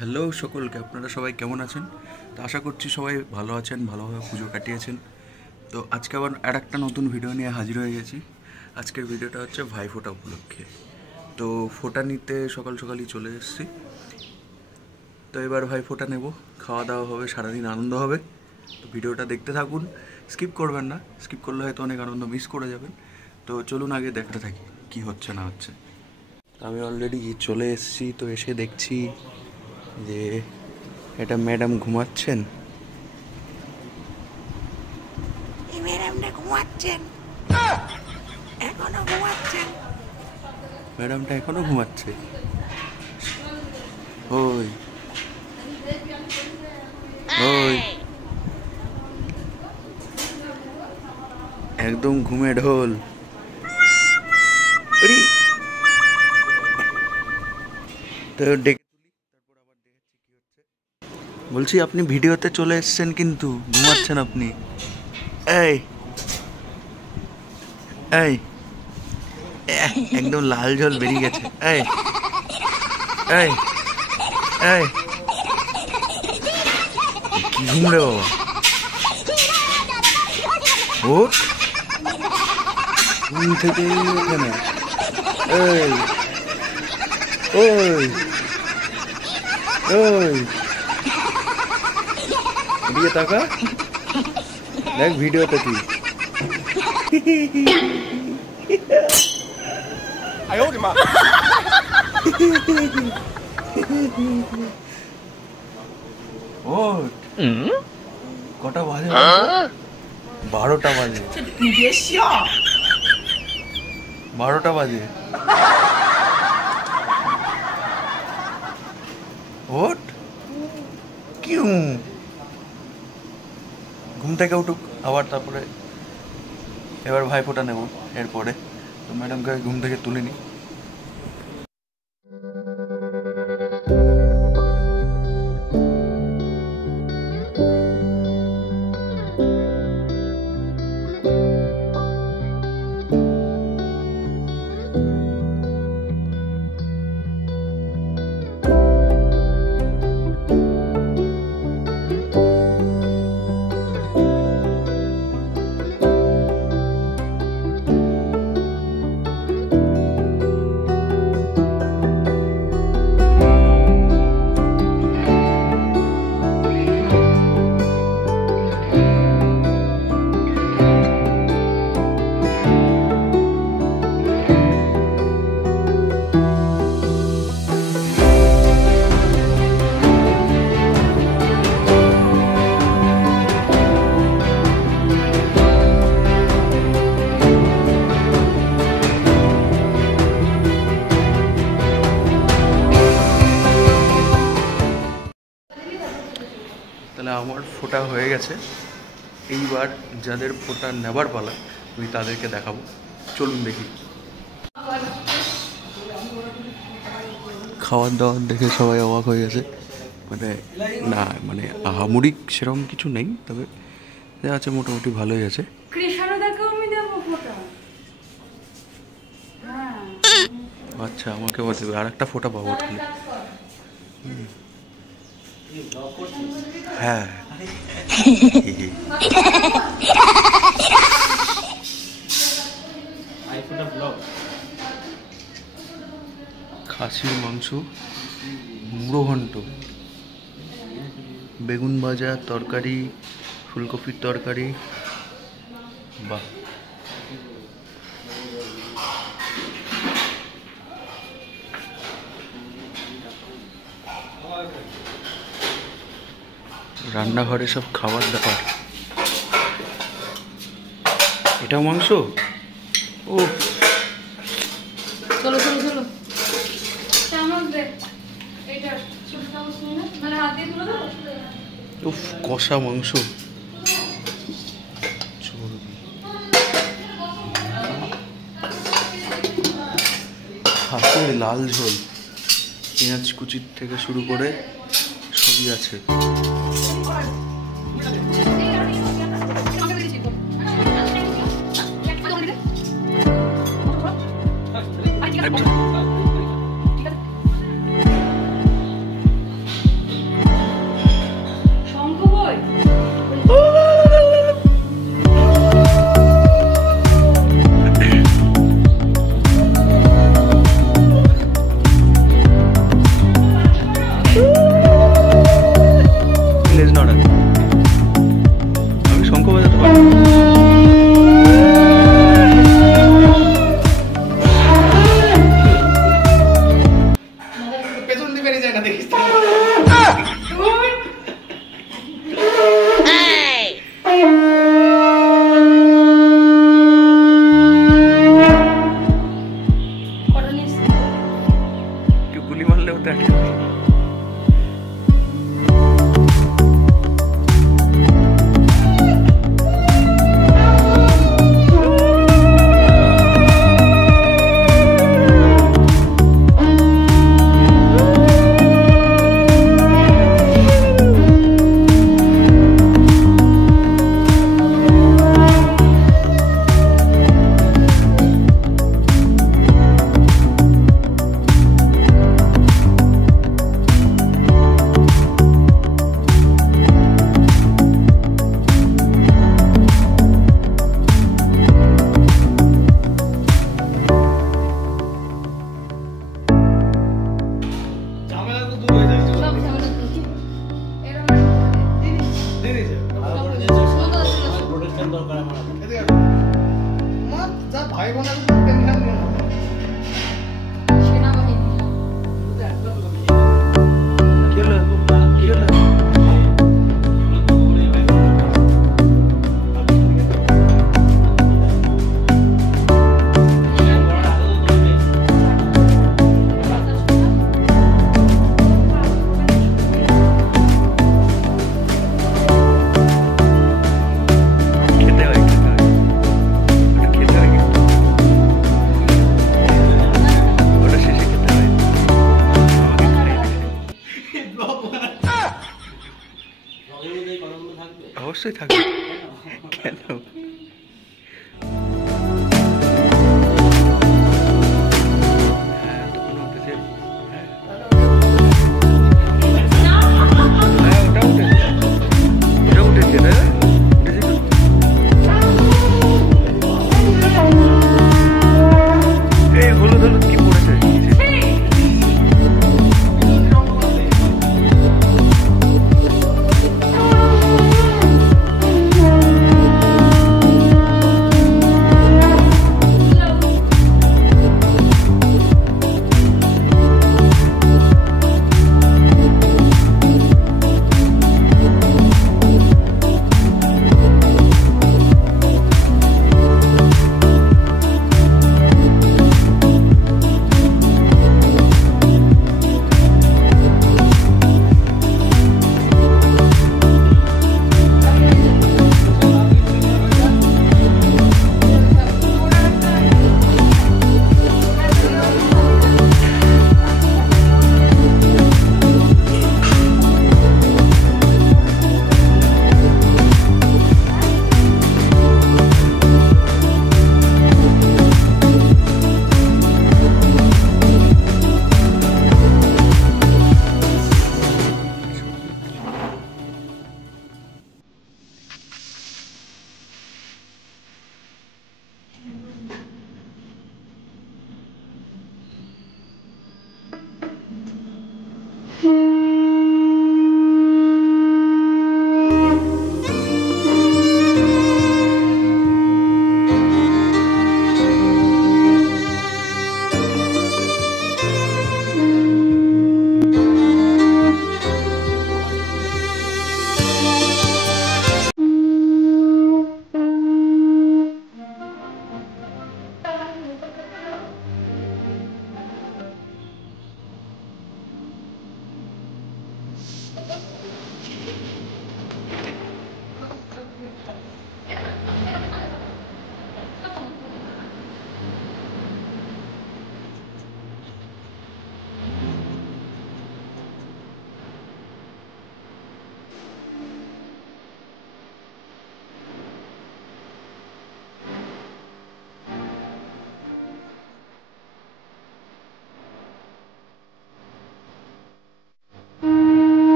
Hello সকলকে, আপনারা সবাই কেমন আছেন? তো আশা করছি সবাই ভালো আছেন, ভালোভাবে পুজো কাটিয়েছেন। তো আজকে আবার একটা নতুন ভিডিও নিয়ে হাজির হয়ে গেছি। আজকের ভিডিওটা হচ্ছে ভাইফোঁটা উপলক্ষে। তো ফোঁটা নিতে সকাল সকালই চলে এসেছি। তো এবার ভাইফোঁটা নেব, খাওয়া দাওয়া হবে, সারাদিন আনন্দ হবে। তো ভিডিওটা দেখতে থাকুন, স্কিপ করবেন না। স্কিপ করলে হয়তো অনেক আনন্দ মিস করে যাবেন। তো চলুন আগে দেখতে থাকি কি হচ্ছে না হচ্ছে। আমি অলরেডি চলে এসেছি। তো এসে দেখছি যে এটা ম্যাডাম ঘুমাচ্ছেন। ম্যাডামটা ঘুমাচ্ছেন, এখনো ঘুমাচ্ছেন। ম্যাডামটা এখনো ঘুমাচ্ছে। ওই ওই একদম ঘুমে ঢোল। আরে, তো ডেকে তুলি, তারপর আবার দেখেছি কি হচ্ছে। বলছি আপনি ভিডিওতে চলে এসেছেন কিন্তু ঘুমাচ্ছেন আপনি। এই এই একদম লাল জল বেরিয়ে গেছে। এই এই এই কি ঘুম রে বাবা? ওঠ, ঘুম থেকেই ওঠে না। এই ওই ওই এদিকে তাকা, দেখ ভিডিওতে তুই। ওঠ, কটা বাজে? 12টা বাজে। 12টা বাজে। ওঠ, কিউ ঘুম থেকে উঠুক আবার, তারপরে এবার ভাইফোঁটা নেব এরপরে। তো ম্যাডামকে ঘুম থেকে তুলে নিই। তাহলে আমার ফোঁটা হয়ে গেছে। এইবার যাদের ফোঁটা নেবার পালা আমি তাদেরকে দেখাবো। চলুন দেখি। খাওয়ার দাওয়ার দেখে সবাই অবাক হয়ে গেছে। না আহামরি সেরকম কিছু নেই, তবে যা আছে মোটামুটি ভালোই আছে। আচ্ছা, আমাকে বলতে হবে আর একটা ফোঁটা পাবো তাহলে। হ্যাঁ খাসির মাংস, মুড়ো ঘন্ট, বেগুন ভাজা, তরকারি, ফুলকপির তরকারি। বাহ, রান্নাঘরে সব খাবার দাবার। এটাও মাংস? ও চলো চলো চলো, উফ, কষা মাংস। হাতের লাল ঝোল, পেঁয়াজ কুচির থেকে শুরু করে সবই আছে। দেখ। অবশ্যই থাকবে, কেন?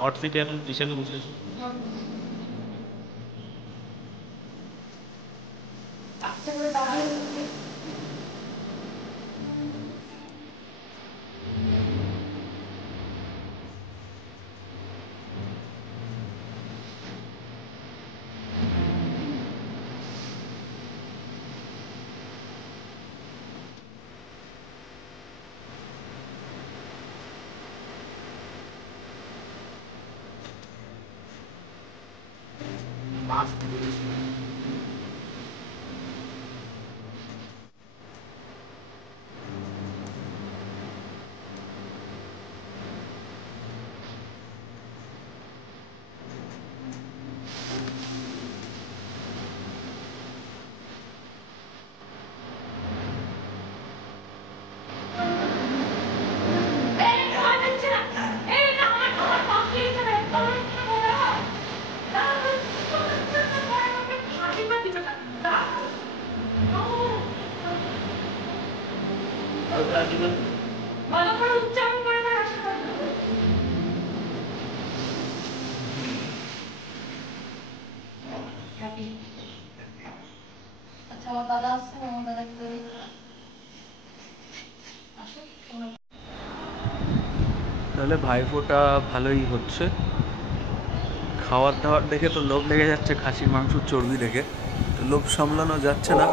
हॉट सीट है दिशा को पूछ আচ্ছা আমার দাদা আসছে, আমার দাদাকে তাহলে ভাইফোঁটা ভালোই হচ্ছে। খাওয়ার দাওয়ার দেখে তো লোভ লেগে যাচ্ছে, খাসির মাংসর চর্বি দেখে তো লোভ সামলানো যাচ্ছে না।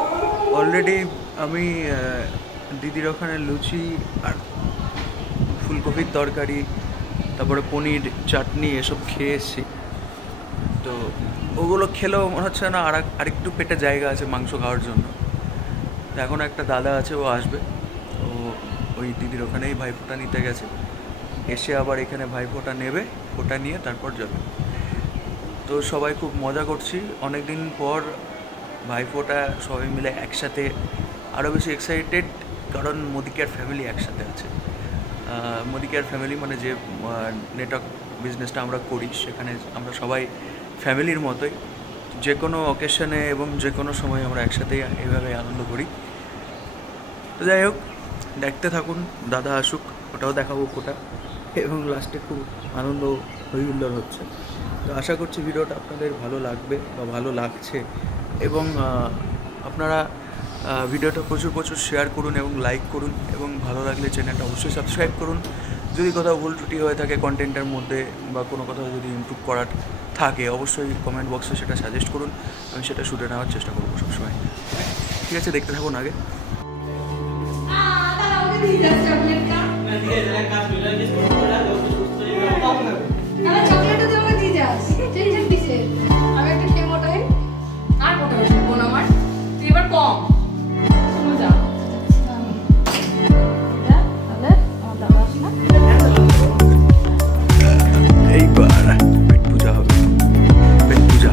অলরেডি আমি দিদির ওখানে লুচি আর ফুলকপির তরকারি, তারপরে পনির চাটনি এসব খেয়ে এসেছি। তো ওগুলো খেলেও মনে হচ্ছে না আরেকটু পেটে জায়গা আছে মাংস খাওয়ার জন্য। তো এখন একটা দাদা আছে, ও আসবে, ও ওই দিদির ওখানেই ভাইফোঁটা নিতে গেছে, এসে আবার এখানে ভাইফোঁটা নেবে, ফোঁটা নিয়ে তারপর যাবে। তো সবাই খুব মজা করছি, অনেক দিন পর ভাইফোঁটা সবাই মিলে একসাথে। আরও বেশি এক্সাইটেড কারণ মোদি কেয়ার ফ্যামিলি একসাথে আছে। মোদি কেয়ার ফ্যামিলি মানে যে নেটওয়ার্ক বিজনেসটা আমরা করি, সেখানে আমরা সবাই ফ্যামিলির মতোই, যে কোনো অকেশনে এবং যে কোনো সময় আমরা একসাথেই এইভাবে আনন্দ করি। তো যাই হোক, দেখতে থাকুন, দাদা আসুক, ওটাও দেখাবো ফোঁটা, এবং লাস্টে খুব আনন্দ হইহুল্লোড় হচ্ছে। তো আশা করছি ভিডিওটা আপনাদের ভালো লাগবে বা ভালো লাগছে, এবং আপনারা ভিডিওটা প্রচুর শেয়ার করুন এবং লাইক করুন, এবং ভালো লাগলে চ্যানেলটা অবশ্যই সাবস্ক্রাইব করুন। যদি কোথাও ভুল ত্রুটি হয়ে থাকে কন্টেন্টের মধ্যে বা কোনো কোথাও যদি ইমপ্রুভ করার থাকে, অবশ্যই কমেন্ট বক্সে সেটা সাজেস্ট করুন, আমি সেটা শুনে নেওয়ার চেষ্টা করবো সবসময়। ঠিক আছে, দেখতে থাকুন আগে। চকলেটটা দিয়ে আমাকে দিয়ে যাস, টেনশন কিসের? আমি একটা খেয়ে মোটাই আর মোটা হচ্ছে বোন আমার, তুই এবার কম মজা। তাহলে আমার দাদা আসলে এইবার পেট পূজা হবে, পেট পূজা।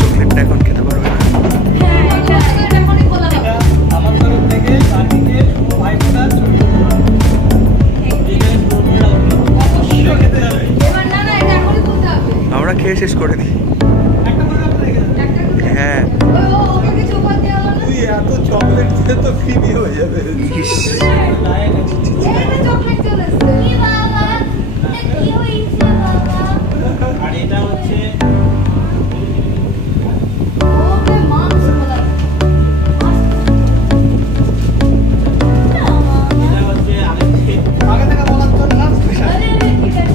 চকলেটটা এখন খেতে পারবে না। আমরা খেয়ে শেষ করে দিই। হ্যাঁ, তুই এত চকলেট দিলে তো ক্রিমি হয়ে যাবে। চকলেট চলে এসছে। আর এটা হচ্ছে ওকে মাংস বলা এটা হচ্ছে আগে থেকে বলার তো না স্পেশাল। আরে ঠিক আছে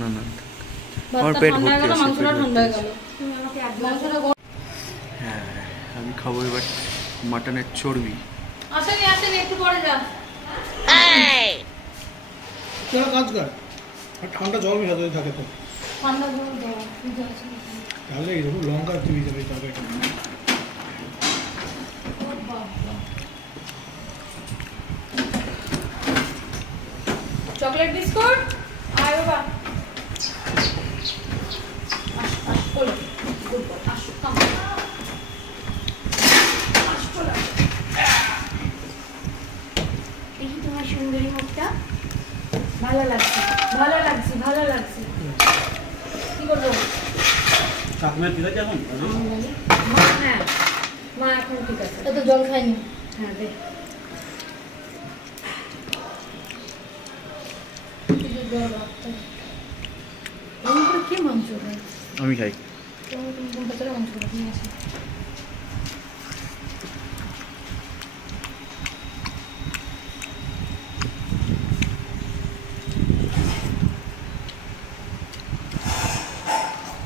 না না, ভাতটা আমার পেট ঠান্ডা হয়ে ভর্তি গেল, আছে, মাংসটা পেট ঠান্ডা হয়ে ভর্তি গেল। মাংসটা গরম। হ্যাঁ, আমি খাবো এবার মাটনের চর্বি। আসেনি আসেনি, একটু পরে যা। তোরা কাজ কর, আর ঠান্ডা জল মেশা যদি থাকে তো, ঠান্ডা জল দাও, ফ্রিজে আছে। তাহলে এইরকম লঙ্কা চিবি যাবে তরকারিটা। ও বাবা। চকলেট বিস্কুট আয় বাবা। বলো গুড বয়, আসো কাম। দেখি তোমার সুন্দরী মুখটা। ভালো লাগছে, ভালো লাগছে, ভালো লাগছে। কি করবো? ঠাকুমার ঠিক আছে এখন? মা, হ্যাঁ মা এখন ঠিক আছে। তো জল খাইনি। হ্যাঁ দে। কি মাংস? আমি খাই। মাংস নিয়ে আসি।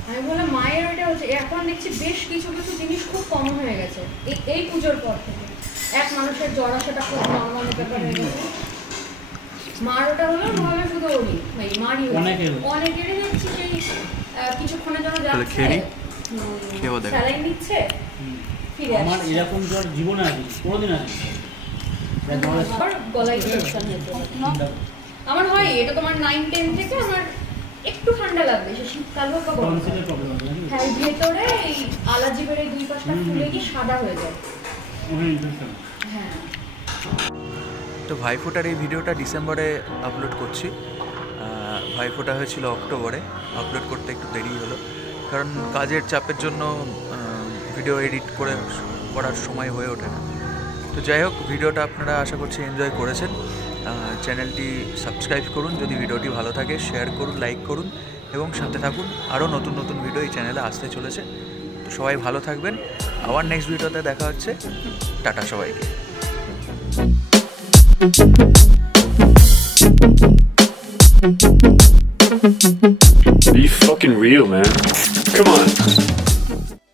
আমি বললাম মায়ের ওইটা হচ্ছে, এখন দেখছি বেশ কিছু কিছু জিনিস খুব কমন হয়ে গেছে এই পুজোর পর থেকে। এক মানুষের জ্বর আসাটা খুব নর্মাল ব্যাপার হয়ে গেছে। মার ওটা হলো নর্মাল, শুধু ওরই মারই অনেকেরই দেখছি সেই কিছুক্ষণের জন্য যাচ্ছে, স্যালাইন নিচ্ছে, ফিরে আমার আসছে। এরকম জ্বর জীবনে আছে কোনোদিন আছে আমার গলায় ইনফেকশন হয়েছে। আমার হয় এটা তোমার 9-10 থেকে আমার একটু ঠান্ডা লাগবে, সে শীতকাল হোক বা গরমকাল। টনসিলের প্রবলেম আছে নাকি? হ্যাঁ, ভেতরে এই আলাজিবের এই দুই পাশটা ফুলে গিয়ে সাদা হয়ে যায়। ওখানে ইনফেকশন। হ্যাঁ। তো ভাইফোঁটার এই ভিডিওটা ডিসেম্বরে আপলোড করছি। ভাইফোঁটা হয়েছিল অক্টোবরে, আপলোড করতে একটু দেরি হলো কারণ কাজের চাপের জন্য ভিডিও এডিট করার সময় হয়ে ওঠে না। তো যাই হোক, ভিডিওটা আপনারা আশা করছি এনজয় করেছেন। চ্যানেলটি সাবস্ক্রাইব করুন যদি ভিডিওটি ভালো থাকে, শেয়ার করুন, লাইক করুন এবং সাথে থাকুন। আরও নতুন নতুন ভিডিও এই চ্যানেলে আসতে চলেছে। তো সবাই ভালো থাকবেন। আবার নেক্সট ভিডিওতে দেখা হচ্ছে। টাটা সবাইকে। Be fucking real, man. Come on.